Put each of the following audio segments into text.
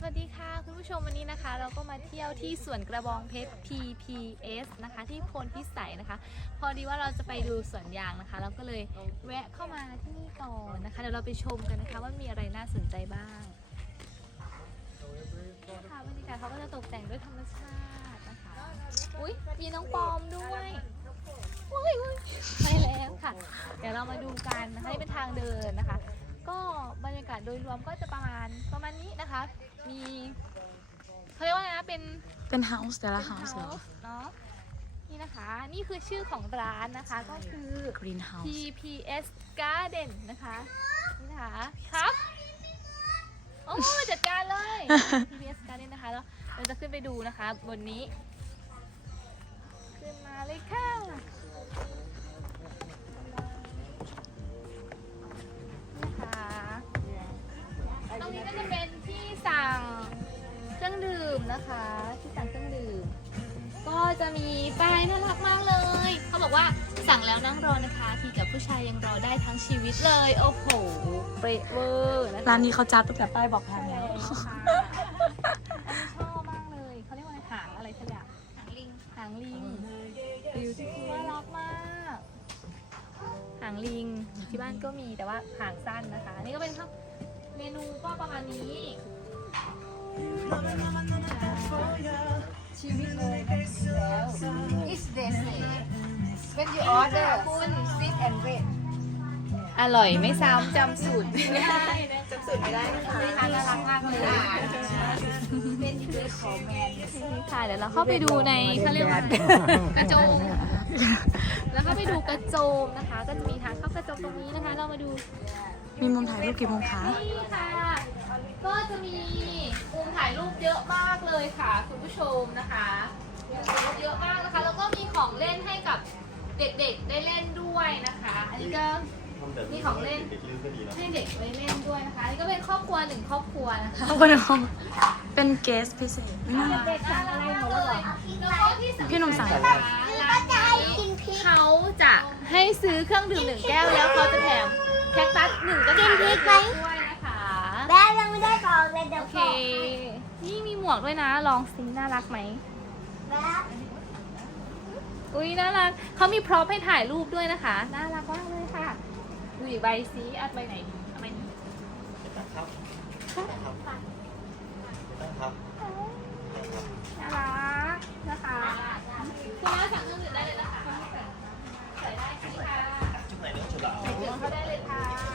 สวัสดีค่ะคุณผู้ชมวันนี้นะคะ เราก็มาเที่ยวที่สวนกระบองเพชร PPS นะคะ ที่พลพิสัยนะคะ พอดีว่าเราจะไปดูสวนยางนะคะ เราก็เลยแวะเข้ามาที่นี่ก่อนนะคะเดี๋ยวเราไปชมกันนะคะ ว่ามีอะไรน่าสนใจบ้างนี่ค่ะบรรยากาศเขาก็จะตกแต่งด้วยธรรมชาตินะคะอุ้ยมีน้องปอมด้วยอุ้ยอุ้ยไปแล้วค่ะ เดี๋ยวเรามาดูกันนะคะนี่เป็นทางเดินนะคะ ก็บรรยากาศโดยรวมก็จะประมาณประมาณนี้นะคะ มีเขาเรียกว่าไงนะเป็นเป็นเฮาส์แต่ละเป็นเฮาส์เหรอ house เนาะนี่นะคะ นี่คือชื่อของร้านนะคะก็คือ Green House PPS Garden นะคะนี่นะคะครับโอ้จัดการเลย PPS Garden นะคะแล้วเราจะขึ้นไปดูนะคะ บนนี้ ขึ้นมาเลยค่ะ สั่งเครื่องดื่มนะคะที่สั่งเครื่องดื่ม ก็จะมีป้ายน่ารักมากเลย เขาบอกว่าสั่งแล้วนั่งรอนะคะทีกับผู้ชายยังรอได้ทั้งชีวิตเลย โอ้โหเปรเวอร์นะคะร้านนี้เขาจัดตั้งแต่ป้ายบอกทางใช่แล้วแล้วค่ะอันนี้ชอบมากเลยเขาเรียกว่าอะไรหางอะไรสักอย่างหางลิงหางลิงบิวตี้น่ารักมากหางลิงที่บ้านก็มีแต่ว่าหางสั้นนะคะนี่ก็เป็นข้าวเมนูก็ประมาณนี้ ชีวิตเลยแบบนี้แล้ว It's the same when you order คุณ sit and wait อร่อยไม่ซ้ำจำสูตรไม่ได้นะจำสูตรไม่ได้นะคะน่ารักมากเลยเป็นเดือดของแมนค่ะเดี๋ยวเราเข้าไปดูในเขาเรียกว่าอะไรกระโจม แล้วก็ไปดูกระโจมนะคะ ก็จะมีทางเข้ากระโจมตรงนี้นะคะ เรามาดู มีมุมถ่ายรูปกี่โมงคะนี่ค่ะ ก็จะมีมุมถ่ายรูปเยอะมากเลยค่ะ คุณผู้ชมนะคะมุมถ่ายรูปเยอะมากนะคะ แล้วก็มีของเล่นให้กับเด็กๆได้เล่นด้วยนะคะ อันนี้ก็ มีของเล่นให้เด็กไว้เล่นด้วยนะคะอันนี้ก็เป็นครอบครัวหนึ่งครอบครัวนะคะเขาเป็นห้องเป็นเกสพิเศษน่ารัก เด็กสั่งอะไรหมดแล้วเหรอแล้วก็ที่สำคัญพี่หนุ่มสั่งอะไรนะคะร้านนี้เขาจะให้ซื้อเครื่องดื่มหนึ่งแก้วแล้วเขาจะแถมแคคตัสหนึ่งกระถางด้วยนะคะแม่ยัง ไม่ได้บอกเลยเดี๋ยวโอเค บอกนี่มีหมวกด้วยนะ ลองซิน่ารักไหมแม่อุ้ยน่ารักเขามีพร็อพให้ถ่ายรูปด้วยนะคะ น่ารักมากเลยค่ะดูอีกใบซิอัดใบไหนดีเอาใบนี้ครับครับครับน่ารักนะคะคุณน้าสั่งเครื่องดื่มได้เลยนะคะใส่ได้ค่ะชุดไหนเนื้อชุดละใส่เกลือเขาได้เลยค่ะ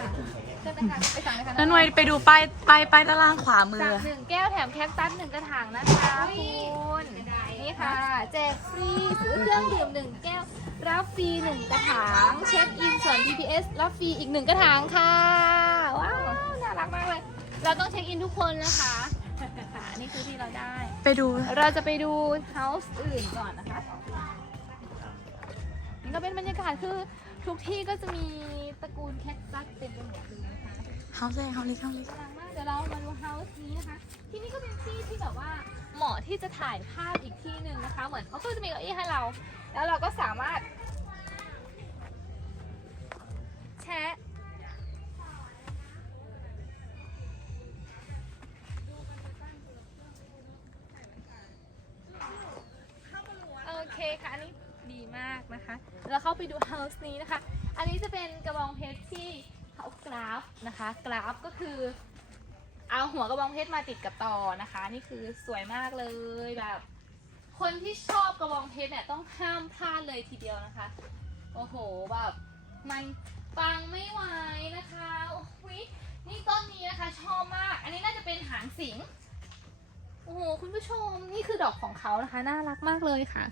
เชิญนะคะไปสั่งเลยค่ะนั่นไว้ไปดูป้ายป้ายป้ายด้านล่างขวามืสั่องหนึ่งแก้วแถมแคคตัสหนึ่งกระถางนะคะคุณนี่ค่ะแจกฟรีซื้อเครื่องดื่มหนึ่งแก้ว รับฟรีหนึ่งกระถาง เช็คอินส่วน PPS รับฟรีอีกหนึ่งกระถางค่ะ ว้าว น่ารักมากเลย เราต้องเช็คอินทุกคนนะคะค่ะนี่คือที่เราได้ ไปดู เราจะไปดูเฮาส์อื่นก่อนนะคะ นี่ก็เป็นบรรยากาศคือทุกที่ก็จะมีตระกูลแคคตัสเต็มไปหมดเลยนะคะ เฮาส์เลยเฮาส์เล็กเฮาส์เล็กำลังมากเดี๋ยวเรามาดูเฮาส์นี้นะคะ ที่นี่ก็เป็นที่ที่แบบว่าเหมาะที่จะถ่ายภาพอีกที่หนึ่งนะคะ เหมือนเขาก็จะมีเก้าอี้ให้เรา แล้วเราก็สามารถ แชะโอเคค่ะ อันนี้ดีมากนะคะ เราเข้าไปดูเฮาส์นี้นะคะ อันนี้จะเป็นกระบองเพชรที่ เขากราฟนะคะ กราฟก็คือ เอาหัวกระบองเพชรมาติดกับต่อนะคะ นี่คือสวยมากเลยแบบ คนที่ชอบกระบองเพชรเนี่ยต้องห้ามพลาดเลยทีเดียวนะคะ โอ้โหแบบมันปังไม่ไหวนะคะโอ้โหนี่ต้นนี้นะคะชอบมาก อันนี้น่าจะเป็นหางสิงโอ้โหคุณผู้ชมนี่คือดอกของเขานะคะ น่ารักมากเลยค่ะ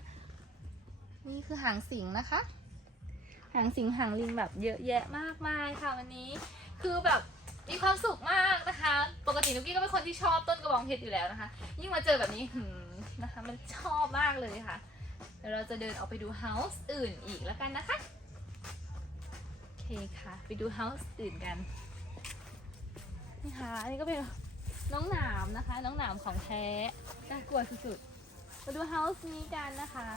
นี่คือหางสิงนะคะ หางสิงหางลิงแบบเยอะแยะมากมายค่ะวันนี้ คือแบบมีความสุขมากนะคะ ปกตินุกกี้ก็เป็นคนที่ชอบต้นกระบองเพชรอยู่แล้วนะคะ ยิ่งมาเจอแบบนี้หืมนะคะ มันชอบมากเลยค่ะ เดี๋ยวเราจะเดินออกไปดูเฮาส์อื่นอีกแล้วกันนะคะ โอเคค่ะ ไปดูเฮาส์อื่นกัน นี่ค่ะ อันนี้ก็เป็นน้องหนามนะคะ น้องหนามของแท้น่ากลัวสุดๆ มาดูเฮาส์นี้กันนะคะ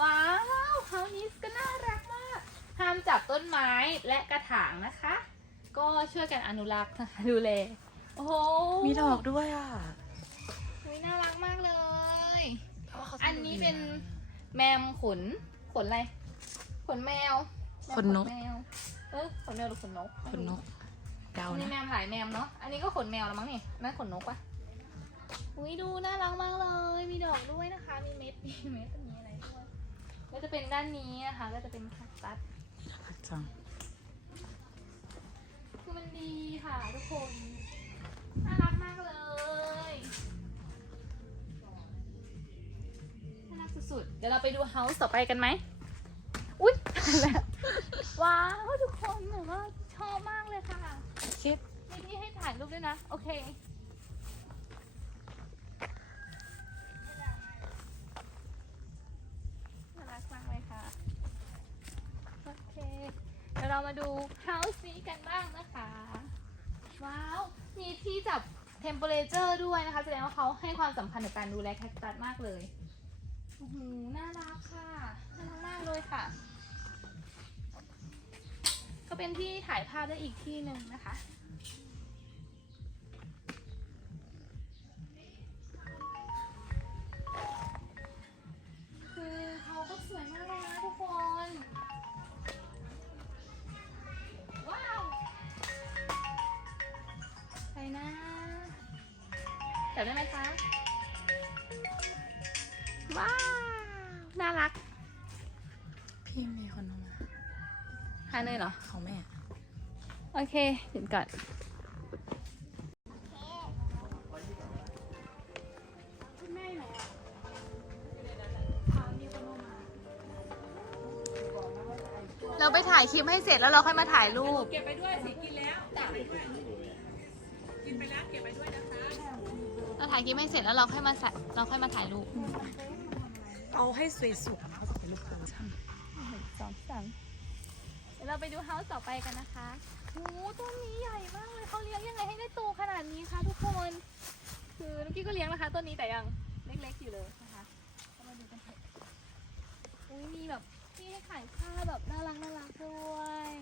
ว้าวเฮาส์นี้ก็น่ารักมาก ห้ามจับต้นไม้และกระถางนะคะ ก็ช่วยกันอนุรักษ์นะคะดูแลโอ้โหมีดอกด้วยอะอุ๊ยน่ารักมากเลย เพราะว่าขาอันนี้เป็นแมมขน ขนอะไร ขนแมวขนนก แมวเออขนแมวหรือขนนกขนนกเดาอันนี้นะแมมหลายแมมเนาะ อันนี้ก็ขนแมวแล้วมั้งนี่นั่นขนนกปะอุ้ยดูน่ารักมากเลย มีดอกด้วยนะคะ มีเม็ด มีเม็ดมีอะไรด้วย ก็จะเป็นด้านนี้นะคะ ก็จะเป็นแคคตัสรักจังคือมันดีค่ะทุกคนน่ารักมากเลยน่ารักสุดๆเดี๋ยวเราไปดูเฮาส์ต่อไปกันไหมอุ๊ยตายแล้วว้าวทุกคนแบบว่าชอบมากเลยค่ะคลิปมีที่ให้ถ่ายรูปด้วยนะ โอเค น่ารักมากเลยค่ะ โอเค เรามาดูเฮาส์นี้กันบ้างนะคะ ว้าว มีที่จับเทมเปอเรเจอร์ด้วยนะคะ แสดงว่าเขาให้ความสำคัญกับการดูแลแคคตัสมากเลยโอ้โหน่ารักค่ะ น่ารักมากเลยค่ะ ก็เป็นที่ถ่ายภาพได้อีกที่หนึ่งนะคะคือเขาก็สวยมาก จับได้ไหมคะ ว้าวน่ารัก พี่มีคนเอามาฮานเลยเหรอ ของแม่ โอเคหยุดก่อนเราไปถ่ายคลิปให้เสร็จแล้วเราค่อยมาถ่ายรูป เก็บไปด้วยสิกินแล้วเก็บไปด้วยกินไปแล้วเก็บไปด้วยนะคะเรา ถ่ายคลิปให้เสร็จแล้วเราค่อยมาใส่เราค่อยมาถ่ายรูปเอาให้สวยสุดเขาจะเป็นลูกโป่งช่างหนึ่งสองสามเดี๋ยวเราไปดูเฮาส์ต่อไปกันนะคะโอ้ต้นนี้ใหญ่มากเลยเขาเลี้ยงยังไงให้ได้โตขนาดนี้คะทุกคน คือลูกกี้ก็เลี้ยงนะคะต้นนี้แต่ยังเล็กๆอยู่เลยนะคะก็มาดูกันเถอะอุ้ยมีแบบที่ให้ขายผ้าแบบน่ารักน่ารักด้วย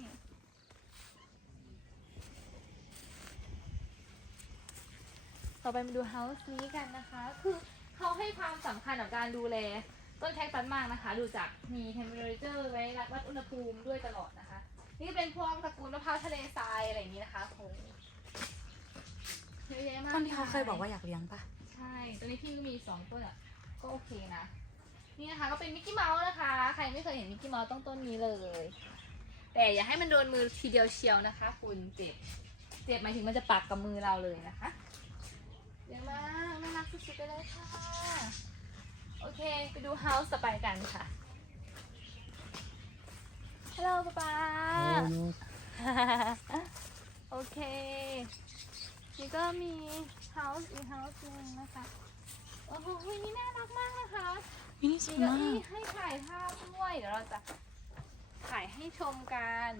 ต่อไปมาดูเฮาส์นี้กันนะคะ คือเขาให้ความสำคัญกับการดูแล ต้นแคคตัสมากนะคะ ดูจากมีเทมเปอเรเจอร์ไว้วัดอุณหภูมิด้วยตลอดนะคะ นี่เป็นพวกตระกูลมะพร้าวทะเลทรายอะไรอย่างนี้นะคะโหเยอะแยะมาก ต้นที่เขาเคยบอกว่าอยากเลี้ยงปะใช่ ตัวนี้พี่ก็มีสองต้นอะ ก็โอเคนะ นี่นะคะก็เป็นมิกกี้เมาส์นะคะ ใครไม่เคยเห็นมิกกี้เมาส์ต้องต้นนี้เลย แต่อย่าให้มันโดนมือทีเดียวเชียวนะคะ คุณเจ็บ เจ็บหมายถึงมันจะปักกับมือเราเลยนะคะ เยอะมากน่ารักสุดๆไปเลยค่ะ โอเค ไปดูเฮาส์ต่อไปกันค่ะ ฮัลโหลป๊าป๊าโอเค นี่ก็มีเฮาส์อีกเฮาส์หนึงนะคะ โอ้โหนี่น่ารักมากนะคะมินิสวมียเก้ามาอี้กให้ถ่ายภาพด้วย เดี๋ยวเราจะถ่ายให้ชมกัน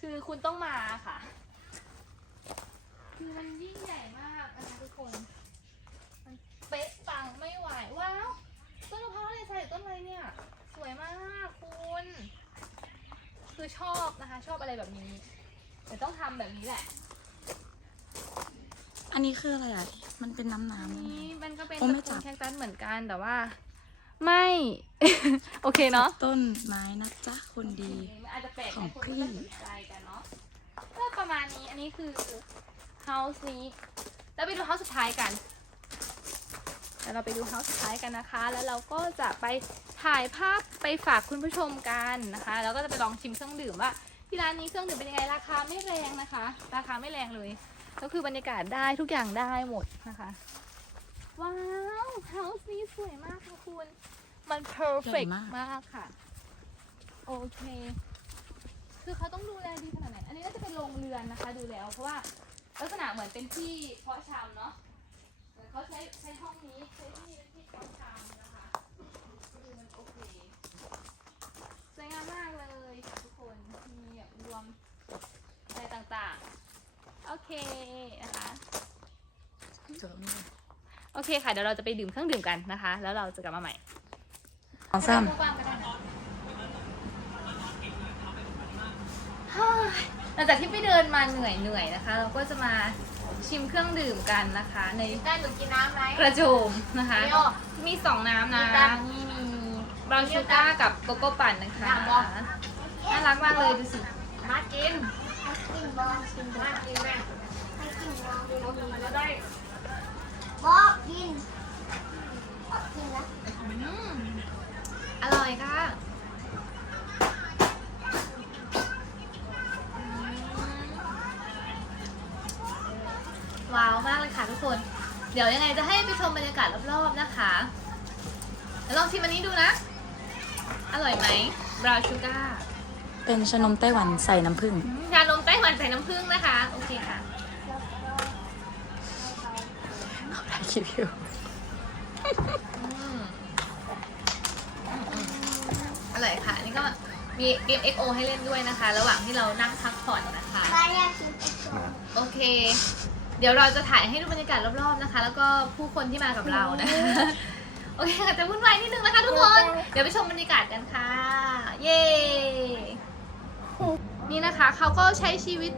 คือคุณต้องมาค่ะ คือมันยิ่งใหญ่มากนะคะทุกคน มันเป๊ะปังไม่ไหว ว้าว ต้นมะพร้าวอะไรใส่ต้นอะไรเนี่ย สวยมากคุณ คือชอบนะคะ ชอบอะไรแบบนี้เดี๋ยวต้องทำแบบนี้แหละ อันนี้คืออะไรอะ มันเป็นน้ำน้อันนี้มันก็เป็นโอ้ตไม่ระจักูลบแคคตัสเหมือนกันแต่ว่า ไม่ โอเคเนาะำต้นไม้นะจ๊ะคนดี อาจจะแปลกของให้คนพี่ไม่ตัดสินใจกันเนาะก็ประมาณนี้ อันนี้คือ house นี้ แล้วไปดู house สุดท้ายกันแล้วเราไปดู house สุดท้ายกันนะคะ แล้วเราก็จะไปถ่ายภาพไปฝากคุณผู้ชมกันนะคะ แล้วก็จะไปลองชิมเครื่องดื่มว่าที่ร้านนี้เครื่องดื่มเป็นยังไงราคาไม่แรงนะคะ ราคาไม่แรงเลย ก็คือบรรยากาศได้ทุกอย่างได้หมดนะคะ ว้าว house นี้สวยมากค่ะคุณ มัน perfect ใหญ่มากมากค่ะ โอเค คือเขาต้องดูแลดีขนาดไหน อันนี้ก็จะเป็นโรงเรือนนะคะ ดูแล้วเพราะว่า ลักษณะเหมือนเป็นที่เพาะชำเนาะเหมือนเขาใช้ใช้ห้องนี้ใช้ที่เป็นที่เพาะชำนะคะคือมันโอเคสวยงามมากเลยค่ะทุกคนมีแบบรวมอะไรต่างๆ โอเคนะคะเจอไม่ได้โอเคค่ะ เดี๋ยวเราจะไปดื่มเครื่องดื่มกันนะคะ แล้วเราจะกลับมาใหม่ของซ้เฮ้ย หลังจากที่ไปเดินมาเหนื่อยเหนื่อยๆนะคะ เราก็จะมาชิมเครื่องดื่มกันนะคะ ในได้หนูกินน้ำไหมกระโจมนะคะเดี๋ยวมีสองน้ำนะมีกันนี่มีบราวน์ชูก้ากับโกโก้ปั่นนะคะน้ำบอกน่ารักมากเลยดูสิมากินกินบอลกินบอมาลกินแม่ให้กินบอลจะได้บอกกินบอกกินนะอืมอร่อยค่ะ มากเลยค่ะทุกคน เดี๋ยวยังไงจะให้ไปชมบรรยากาศรอบๆนะคะเดี๋ยวลองชิมอันนี้ดูนะ อร่อยไหมบราวน์ชูการ์เป็นชานมไต้หวันใส่น้ำผึ้งชานมไต้หวันใส่น้ำผึ้งนะคะ โอเคค่ะถ่ายคลิปอยู่อืมอืมอืมอร่อยค่ะ อันนี่ก็มีเกม XO ให้เล่นด้วยนะคะ ระหว่างที่เรานั่งพักผ่อนนะคะไปอยากกินอีกตัวโอเค เดี๋ยวเราจะถ่ายให้ดูบรรยากาศรอบๆนะคะ แล้วก็ผู้คนที่มากับเรานะ โอเคค่ะจะวุ่นวายนิดนึงนะคะทุกคน เดี๋ยวไปชมบรรยากาศกันค่ะ เย้ นี่นะคะเขาก็ใช้ชีวิต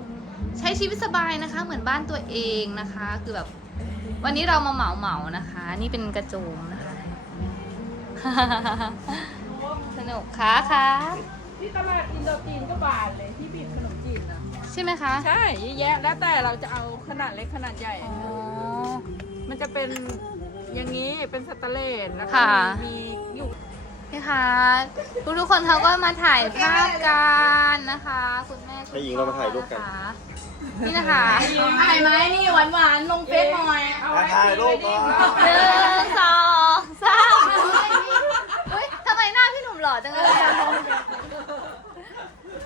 ใช้ชีวิตสบายนะคะ เหมือนบ้านตัวเองนะคะ คือแบบ วันนี้เรามาเหมาเหมาๆนะคะ นี่เป็นกระโจมนะคะสนุกค่ะค่ะที่ตลาดอินโดจีนก็บานเลยที่ ใช่ไหมคะใช่เยอะแยะแล้วแต่เราจะเอาขนาดเล็กขนาดใหญ่ อ๋อ มันจะเป็นอย่างนี้เป็นสแตนเลสแล้วก็ค่ะ มีอยู่นี่ค่ะทุกทุกๆคนเขาก็มาถ่ายภาพกันนะคะ คุณแม่คุณให้หญิงเรามาถ่ายรูปกันพ่อนะคะนี่นะคะถ่ายไหมนี่หวานหวานลงเฟซหน่อยมาถ่ายรูปก่อนหนึ่งสองสามเฮ้ยทำไมหน้าพี่หนุ่มหล่อจังเลยอะ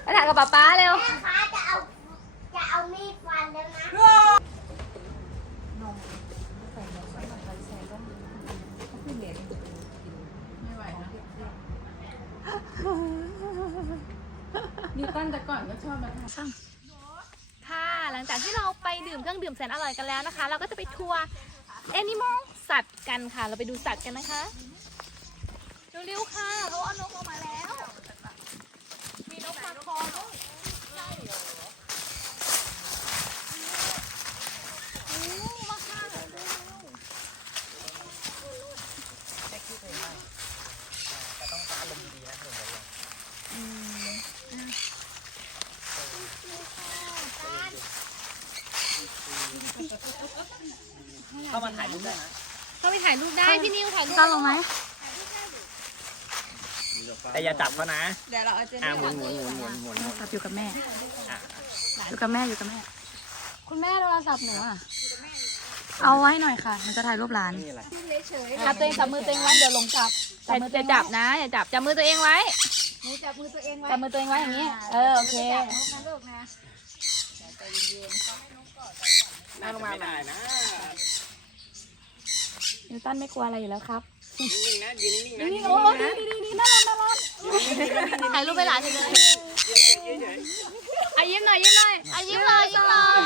ไปถ่ายกับป๊าป๊าเร็ว แม่ค้าจะเอาจะ เอามีดฟันแล้วนะนี่ตั้งแต่ก่อนก็ชอบมาทำ ค่ะ หลังจากที่เราไปดื่มเครื่องดื่มแสนอร่อยกันแล้วนะคะ เราก็จะไปทัวร์แอนิมอลสัตว์กันค่ะ เราไปดูสัตว์กันนะคะเร็วๆค่ะเขาเอานกออกมาแล้ว มีนกมาคอด้วยใช่เหรอโอ้มาค่ะเร็วๆ เข้ามาถ่ายรูปได้เข้าไปถ่ายรูปได้พี่นิวถ่ายรูปตั้งลงไหมแต่อย่าจับเขานะ เดี๋ยวเราเอาเจนอะหมุนหมุนหมุนหมุนหมุนหมุนครับอยู่กับแม่อะอยู่กับแม่อยู่กับแม่ คุณแม่โทรศัพท์หนูอะ เอาไว้หน่อยค่ะ มันจะถ่ายรูปร้านนี่อะไรจับตัวเองจับมือตัวเองไว้เดี๋ยวลงจับ อย่าจะจับนะอย่าจับจับมือตัวเองไว้ หนูจับมือตัวเองไว้จับมือตัวเองไว้อย่างนี้ เออโอเคจับนกนะลูกนะน่าลงมาไม่ได้นะนิวตันไม่กลัวอะไรอยู่แล้วครับนิ่งๆนะยืนนิ่งๆนะนี่โอ้ดีดีดีดีน่ารักน่ารักถ่ายรูปไปหลานเฉยเลยยืนเฉยอะยิ้มหน่อยยิ้มหน่อยอะยิ้มเลยยิ้มเลย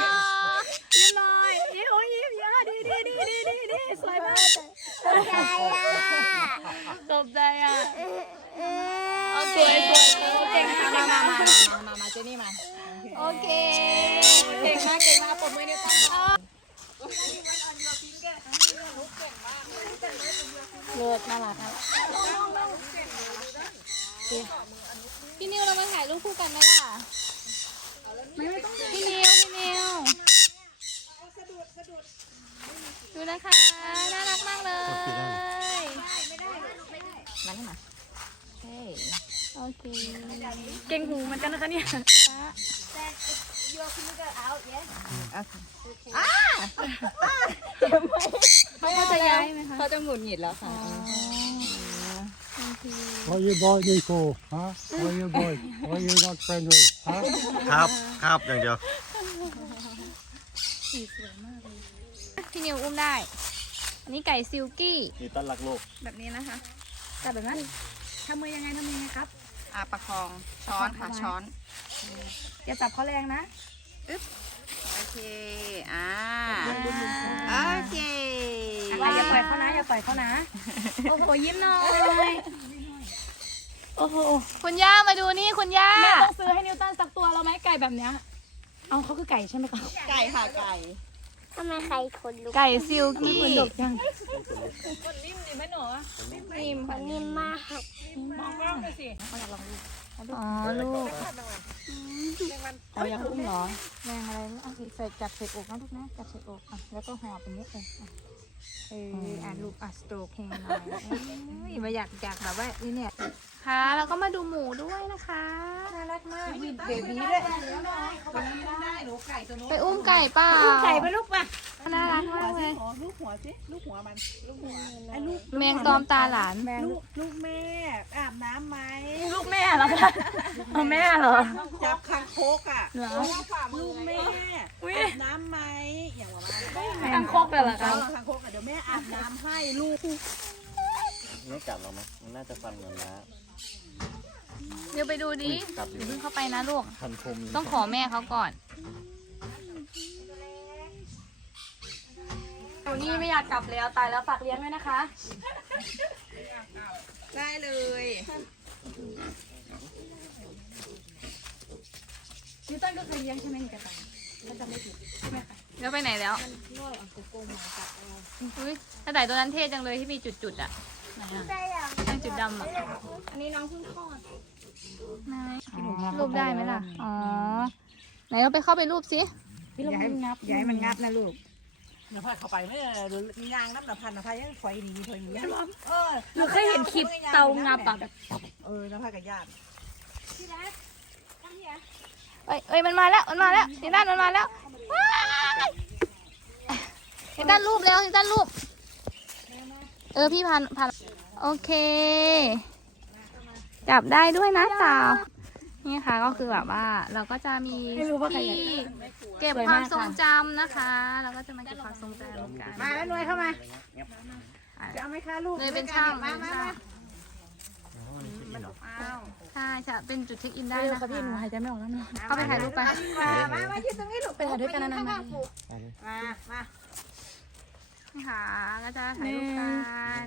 ยิ้มหน่อยยิ้มโอ้ยยิ้มอะดีดีดีดีดีดีสวยมากใช่อะตกใจอะ โอเคเก่งค่ะมามามามามามาเจนี่มา โอเค เก่งมากเก่งมากปรบมือนิวตันเลิศน่ารักน่ารักพี่นิวเรามาถ่ายรูปคู่กันไหมล่ะพี่นิวพี่นิวดูนะคะ น่ารักมากเลย มานี่มาเฮ้ย โอเค เก่งหูเหมือนกันนะคะเนี่ย เขาจะย้ายไหมคะเขาจะหงุดหงิดแล้วค่ะ Why you boy Nico? Huh? Why you boy? Why you not friendly? Huh? ครับครับอย่างเดียว พี่นิวอุ้มได้ อันนี้ไก่ซิลกี้ นี่ต้นรักโลก แบบนี้นะคะจับแบบนั้นทำมือยังไงทำมือยังไงครับ อ่าประคองช้อนค่ะช้อนอย่าจับเขาแรงนะโอเคอ่าอ่าโอเคอะอย่าปล่อยเขานะอย่าปล่อยเขานะโอ้โหยิ้มหน่อยโอ้โหคุณย่ามาดูนี่คุณย่าแม่ต้องซื้อให้นิวตันสักตัวเราไหมไก่แบบเนี้ยเอาเขาคือไก่ใช่ไหมคะไก่ค่ะไก่ ทำไมใครคนลุกไก่ซิลกี้ดกยังคนนิ่มดีไหมหนูนิ่มคนนิ่มมากมองกล้องไปสิอ๋อลูกเอาอยากอุ้มเหรอแมงอะไรอะใส่จับใส่อกนะลูกนะจับใส่อกอะแล้วก็ห่อเป็นนี้เอง อะเอออะลูกอะสโตรกแห้งหน่อยเอ้ยมาอยากอยากแบบว่านี่เนี่ยค่ะแล้วก็มาดูหมูด้วยนะคะน่ารักมากมีเบบีด้วยไปอุ้มไก่เปล่าไก่ไปลูกป่ะน่ารักมากเลยลูกหัวสิลูกหัวมันลูกหัวไอ้ลูกแมงตอมตาหลานแมงลูกลูกแม่อาบน้ำไหมลูกแม่เหรอคะเอาแม่เหรอจับคางคกอะเหรอลูกแม่อาบน้ำไหมอย่างว่าทางคกเลยเหรอเอคะอคางคกอะเดี๋ยวแม่อาบน้ำให้ลูกไม่กัดหรอกมั้ยมันน่าจะฟันเหมือนม้าเดี๋ยวไปดูดิกัดอยู่เพิ่งเข้าไปนะลูก พันคมต้องขอแม่เขาก่อนหนูนี่ไม่อยากกลับแล้วตายแล้วฝากเลี้ยงด้วยนะคะ ได้เลยนิวตันก็เคยเลี้ยงใช่ไหมนี่กระต่ายถ้าจำไม่ผิดใช่ไหมคะ แล้วไปไหนแล้วอุ้ยกระต่ายตัวนั้นเท่จังเลยที่มีจุดๆอะไหนอะตั้งจุดดำอะอันนี้น้องเพิ่งคลอดไหนรูปได้ไหมล่ะ อ๋อ ไหนเราไปเข้าไปรูปสิพี่ลอย่าให้งงับอย่าให้มันงับนะลูกเดี๋ยวพาเข้าไปไม่ได้หรือยางน้ำหนักพันนะพายังไฟดีไฟนี้เออหนูเคยเห็นคลิปเตางับอะแบบเออน้ำพากับญาติเอ้ยเอ้ยมันมาแล้ว มันมาแล้วทิด้านมันมาแล้วว้ายทิด้านรูปแล้วทิด้านรูป เออพี่พันพันโอเค จับได้ด้วยนะสาวนี่ค่ะก็คือแบบว่าเราก็จะมีไม่รู้ว่าใครที่อยากเก็บสวยความากทรงค่ะจำนะคะ เราก็จะมาเก็บความทรงจำกันมาแล้วหน่วยเข้ามาจะเอาไหมคะลูกเลยเป็นช่างมาเป็นมาช่าง มาอ้าวใช่จะเป็นจุดเช็คอินได้ได้เลยนะค่ะคะพี่หนูหายใจไม่ออกแล้วนะเข้าไปถ่ายรูปไปมามามายืนตรงนี้ลูกไปถ่ายด้วยกันนะนะมามามานี่ค่ะก็จะถ่ายรูปกัน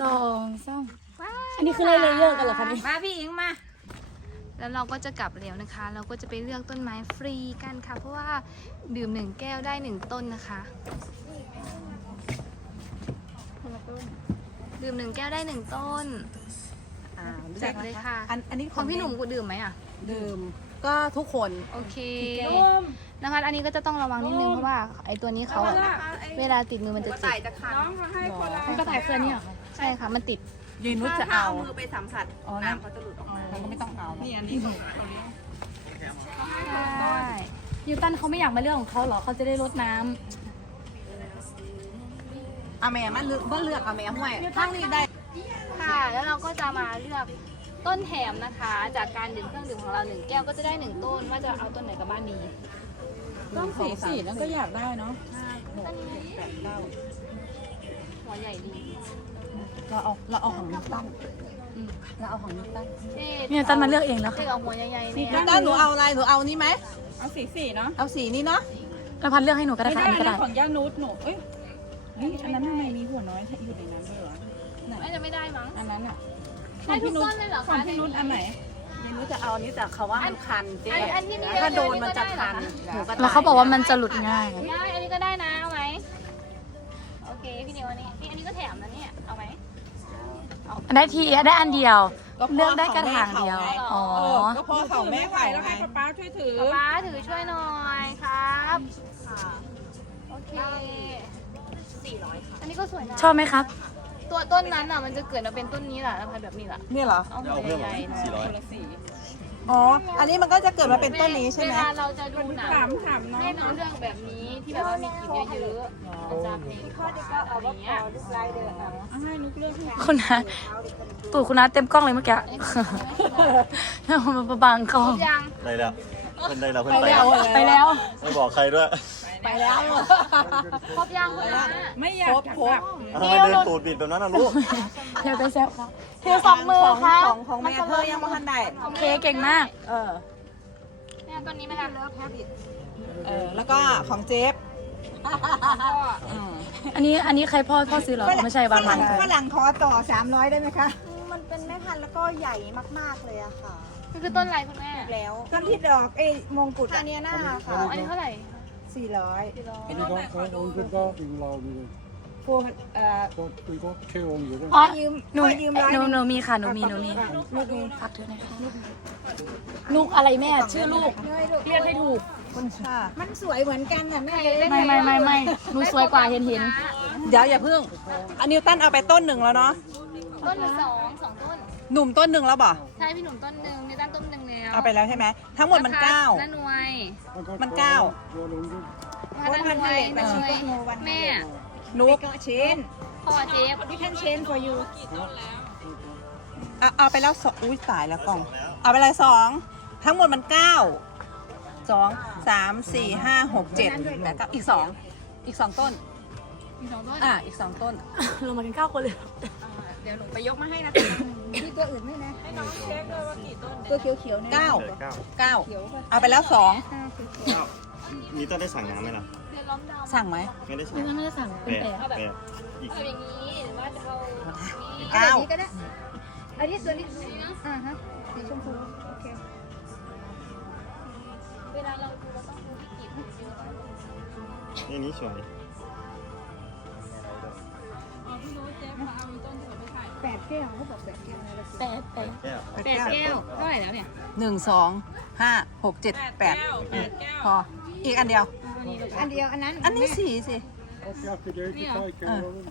สองสามว้ายอันนี้คืออะไรเลเยอร์กันเหรอคะนี่มาพี่อิงมาแล้วเราก็จะกลับเร็วนะคะ เราก็จะไปเลือกต้นไม้ฟรีกันค่ะ เพราะว่าดื่มหนึ่งแก้วได้หนึ่งต้นนะคะดื่มหนึ่งแก้วได้หนึ่งต้น อ่าจัดเลยค่ะ อันอันนี้ของพี่หนุ่มกูดื่มไหมอะ ดื่มก็ทุกคน โอเคนะคะอันนี้ก็จะต้องระวังนิดนึง เพราะว่าไอตัวนี้เขาอะเวลาติดมือมันจะจิกมันก็ถ่ายเสื้อนี่เหรอคะใช่ค่ะ มันติดยืนนุชจะเอา มือไปสัมผัสอ๋อ น้ำเขาจะหลุดออกมา เราก็ไม่ต้องเอานี่อันนี้ใช่นิวตันเขาไม่อยากมาเรื่องของเขาเหรอเขาจะได้ลดน้เอาแม่มันเลือกบ่เลือกเอาแม่ห้วยทั้งนี้ได้ ค่ะ แล้วเราก็จะมาเลือกต้นแถมนะคะ จากการดื่มเครื่องดื่มของเราหนึ่งแก้วก็จะได้หนึ่งต้นว่าจะเอาต้นไหนกลับบ้านดีต้องสีสีแล้วก็อยากได้เนาะหัวใหญ่ดีเราเอาเราเอาของนิวตันเราเอาของนิวตันเจ๊ำนิวตันมาเลือกเองแล้วเจ๊ค่ะเอาหัวใหญ่ๆเนี่ยนิวตันหนูเอาอะไรหนูเอานี่ไหมเอาสีสีเนาะเอาสีนี้เนาะแล้วพันเลือกให้หนูก็ได้ไม่ค่ะได้อันนี้ก็ได้ของย่านุชหนูเอ้ยเฮ้ยอันนั้นทำไมมีหัวน้อยอยู่ในนั้นด้วย เหรอไม่จะไม่ได้มั้ง อันนั้นอะได้ทุกต้นเลยเหรอของคะพี่นุชอันไหนยายนุชจะเอาอันนี้แต่เขาว่ามันคันเจ๊อันอันที่นี่ถ้าโดนเยมันจะคันก็ได้เหรอหนูก็แล้วเขาบอกว่ามันจะหลุดง่าย ได้ อันนี้ก็ได้นะ เอาไหม โอเค พี่นิวอันนี้พี่อันนี้ก็แถมนะเนี่ย เอาไหม ได้ทีได้อันเดียว เลือกได้กระถางเดียว อ๋อ เออก็พ่อเขาแม่ไม่ไหวเขาแล้วไงให้ป๊าป๊าช่วยถือป๊าถือช่วยหน่อยครับ โอเคอันนี้ก็สวยนะชอบไหมครับ ตัวต้นนั้นอะมันจะเกิดมาเป็นต้นนี้แหละแล้วพันแบบนี้แหละนี่เหรอ เอาหัเอาวเพิ่มใหญ่ๆหน่อยสี่ร้อยอ๋อ อันนี้มันก็จะเกิดมาเป็นต้นนี้ใช่ไหม เวลาเราจะดูหนังถามถามน้องให้เนื้อเรื่องแบบนี้ที่แบบว่ามีกลิ่นเยอะๆมันจะเพลงกว่าอะไรอย่างเงี้ยเอาให้นุชเลือกให้คุณนะตูดคุณนะเต็มกล้องเลยเมื่อกี้ แล้วมันมาบังกล้องยัง ได้แล้ว เพิ่นได้แล้วเพิ่นไปไปแล้ว ไม่บอกใครด้วยไปแล้ว ครบยังคุณนะไม่อยากจับแบบทำไมเดินตูดบิดแบบนั้นน่ะลูกเทไปแซ่บครับเทสองมือของค่ะของของแม่เธอยังไม่ทันได้เคเก่งมาก เออเนี่ยต้นนี้ไหมล่ะเออแล้วก็ของเจฟอืมอันนี้อันนี้ใครพ่อพ่อซื้อเหรอไม่ใช่บางมันฝรั่งขอต่อสามร้อยได้ไหมคะ มันเป็นแม่พันธุ์แล้วก็ใหญ่มากๆเลยอะค่ะ นี่คือต้นอะไรคุณแม่แล้วต้นที่ดอกเอ้ยมงกุฎอันนี้หน้าค่ะอันนี้เท่าไหร่สี่ร้อย Have you got 400 baht in Laos? โฟเอ่อ Got, we got 200. ขอยืมหนูขอยืมร้อยหนูงหนูมีค่ะหนูมีหนูมีอะลูกนี้ฝากถือหน่อยค่ะลูกอะไรแม่ ชื่อลูกเรียกให้ถูก ค่ะ มันสวยเหมือนกันน่ะแม่ไม่ไม่ไม่ไม่หนูสวยกว่าเห็นเห็นเดี๋ยวอย่าเพิ่งอันนิวตันเอาไปต้นหนึ่งแล้วเนาะต้นละสองสองต้น หนุ่มต้นหนึ่งแล้วบ่ ใช่พี่หนุ่มต้นหนึ่ง เอาไปแล้วใช่ไหมทั้งหมดมันเก้าน้านวย I got Man cao. 100. น้านวยน้านวย แม่ นุกก็เชนพ่อเจฟ we can change for you เอาเอาไปแล้วสองอุ้ยตายแล้วกล่อง เอาไปเลยสองทั้งหมดมันเก้าสองสามสี่ห้าหกเจ็ดแปดเก้าอีกสองอีกสองต้นมีสองต้นอะอีกสองต้นรวมมากันเก้าคนเลย เดี๋ยวหนูไปยกมาให้นะคะ มีตัวอื่นไหมนะ ให้น้องเช็คด้วยว่ากี่ต้นตัวเขียวๆเนี่ยเก้า เหลือเก้าเก้าเขียวป่ะเอาไปแล้วสองนี่ต้องได้สั่งน้ำไหมล่ะ สั่งไหมไม่ได้สั่งไม่ได้สั่งเป็นแปดแปดอีกเอาอย่างนี้หรือว่าจะเอานี้เก้าอันนี้ก็ได้ อันนี้ตัวนี้อ่าฮะ สีชมพู โอเค เวลาเราดูเราต้องดูที่กีบเยอะนี่นี่สวย อ๋อพี่รู้เจ๊พาเอาต้นเถอะไป แปดแก้วเขาบอกแปดแก้วนะเราซื้อแปดแปดแก้วแปดแก้วเท่าไหร่แล้วเนี่ยหนึ่งสองห้าหกเจ็ดแปดอืมพออีกอันเดียว อันเดียวอันนั้นอันนี้สี่สิ Off you have to do to take care of them.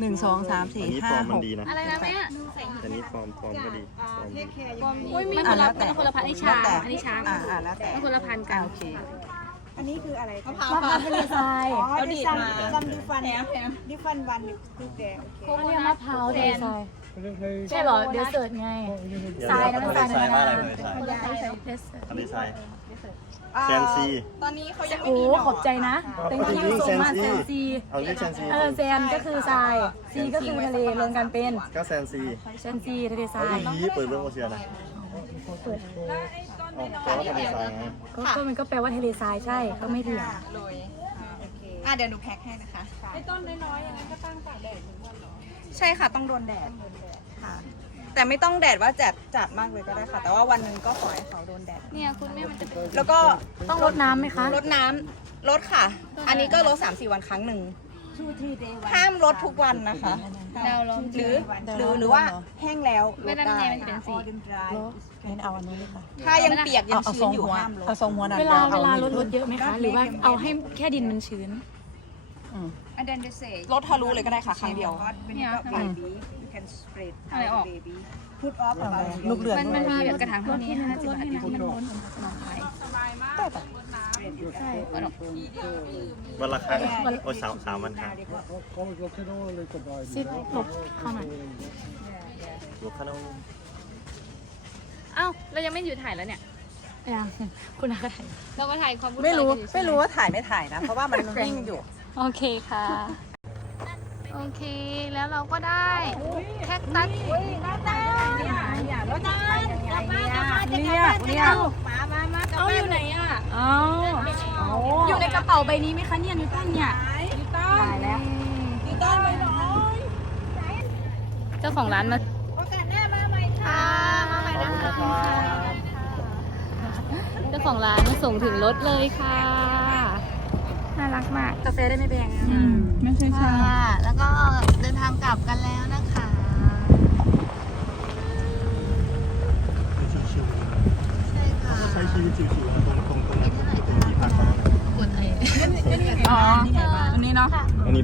หนึ่งสองสามสี่อันนี้ฟห้าอร์มมัหนกดีนะอะไรนะแม่อันนี้ฟอร์มฟอร์มก็ดีฟอร์มดีอุ้ยมีอะคนละแล้วแต่มันคนละพันธุ์อันนี้ช้างแล้วแต่อันนี้ช้างอ่าอ่าแล้วแต่มันคนละพันธุ์กัอ่านโอเค อันนี้คืออะไรคะมะพร้าวทะเลทรายอ๋อดิซัมซัมดิฟันดิฟันวันดิแดงโอเคเขาเรียกมะพร้าวทะเลทราย But if they- ใช่เหรอเดี๋ยวเสิร์ชไงเดี๋ยวทรายนะเรทรายทรายว่าอะไรธรรมทดารายเดสเสิร์ชทะเลทรายอ่าแซนซี ตอนนี้เขายังไม่โอ้มีขอบใจนะเป็นที่ยูส่งมาแซนซีเอาเรียกแซนซีเออแซนก็คือทรายซีก็คือทะเลรวมกันเป็นก็แซนซีแซนซีทะเลทราเอายอีกทีเปิดเรื่องโอเชียนะเอาแปลว่าทะเลทรายไงก็ก็มันก็แปลว่าทะเลทรายใช่ก็ไม่ผิดโรยอ่าโอเคอะเดี๋ยวหนูแพ็คให้นะคะไอ้ต้นน้อยๆอย่างนั้นก็ตั้งตากแดดถึงวันเหรอใช่ค่ะต้องโดนแดดค่ะ แต่ไม่ต้องแดดว่าจัดจัดมากเลยก็ได้ค่ะ แต่ว่าวันหนึ่งก็ขอให้เขาโดนแดดเนี่ยคุณแม่มันจะเป็นแล้วก็ต้องรดน้ำไหมคะลดน้ำลดค่ะ อันนี้ก็ลด3 4วันครั้งหนึ่ง ห้ามลดทุกวันนะคะ ดาวล้อมหรือหรือหรือว่าแห้งแล้วลไม่ดได้ได้มันจะเป็นสีงั้นเอาอันนู้นดีกว่าถ้ายังเปียกยังชื้นอยู่ห้ามลดเอาทรงหัวหน่อยเวลาเวลาลดลดเยอะไหมคะ หรือว่าเอาให้แค่ดินมันชื้น and then they say ลดทะลุเลยก็ได้ค่ะครั้งเดียว hot when you got baby you can spray it อะไรออก baby put off about ลูกเดือดมันมันมีแบบกระถางเท่านี้ห้าสิบบาทเนี่ยวันละครั้งโอ้ยสามสามวันครั้ง I was looking all a little bit. ซิดหลบเข้ามาลูกขนมเอ้าเรายังไม่หยุดถ่ายแล้วเนี่ยยังคุณอาก็ถ่ายเราก็ถ่ายความวุ่นวายไม่รู้ กันอยู่ใช่ห ไม่รู้ว่าถ่ายไม่ถ่ายนะ เพราะว่ามันวิ่งอยู่ โอเคค่ะ โอเค แล้วเราก็ได้แคคตัสเรียกเรียกเอาอยู่ไหนอะเอาอยู่ในกระเป๋าใบนี้ไหมคะเนี่ยนิวตันเนี่ยตายแล้วเจ้าของร้านมาโอกาสหน้ามาใหม่ค่ะมาใหม่นะคะเจ้าของร้านมาส่งถึงรถเลยค่ะน่า รักมาก กาแฟได้ไม่แพงนะไม่ใช่ค่ะแล้วก็เดินทางกลับกันแล้วนะคะใช่ค่ะใช้ชีวิตชิวๆนะตรงตรงตรงตรงที่พักเขากดไอ้อ๋ออันนี้เนาะอันนี้